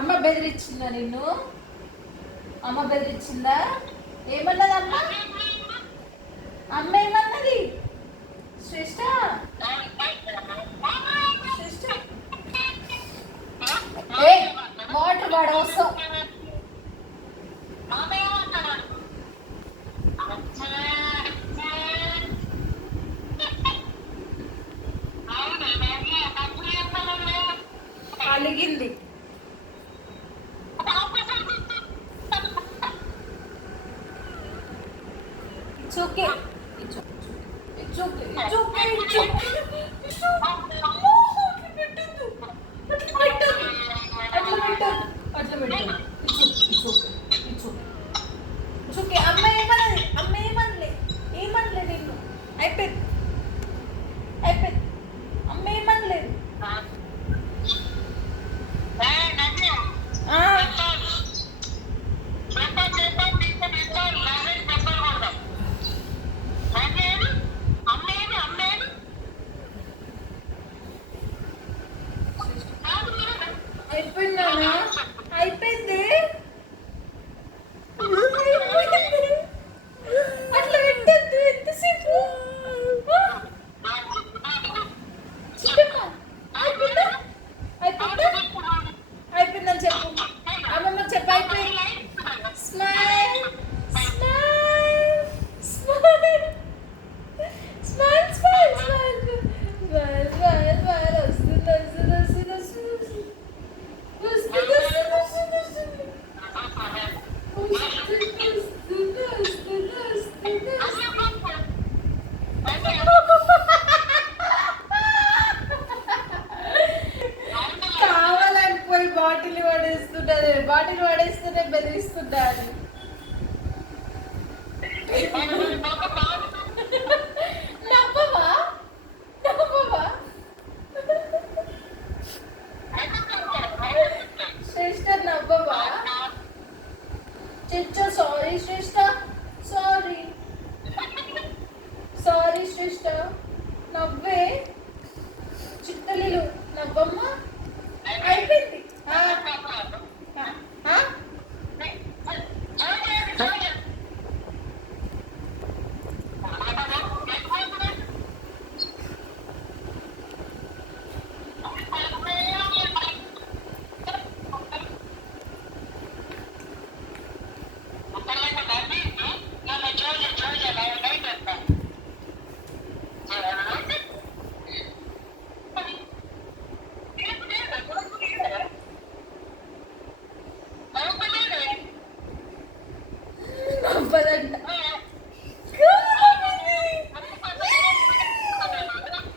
అమ్మ బెదిరించిందా నిన్ను? అమ్మ బెదిరించిందా? ఏమన్నది అమ్మ? అమ్మ ఏమన్నది? శ్రేష్ట శ్రేష్ట ఏ water పడవస్తాం. అలిగింది. It's okay. It's okay. It's okay. It's okay. It's okay. It's okay. అట్లా పెట్టదు. అట్లా పెట్టదు. It's okay. It's okay. It's okay. It's okay. అమ్మ ఏమన్నది? అమ్మ ఏమనలే. ఏమనలే నిన్ను. అయిపోయింది. అయిపోయింది. అమ్మ ఏమనలేదు. అయిపోయిందా? అయిపోయింది. అట్లా పెట్టద్దు. ఎంతసేపు చెప్పమ్మా. అయిపోయిందా? అయిపోయిందా? అయిపోయిందని చెప్పు. అమ్మమ్మ చెప్పు. అయిపోయింది. Smile smile smile smile smile smile smile smile smile వస్తుంది వస్తుంది వస్తుంది వస్తుంది వస్తుంది వస్తుంది వస్తుంది వస్తుంది కావాలని పోయి బాటిల్ పడేస్తుంటది. బాటిల్ పడేస్తూనే బెదిరిస్తుంటారు. నవ్వవా? నవ్వవా? శ్రేష్ట నవ్వవా? చిచ్చు సారీ శ్రేష్ట. సారీ సారీ శ్రేష్ట. నవ్వే.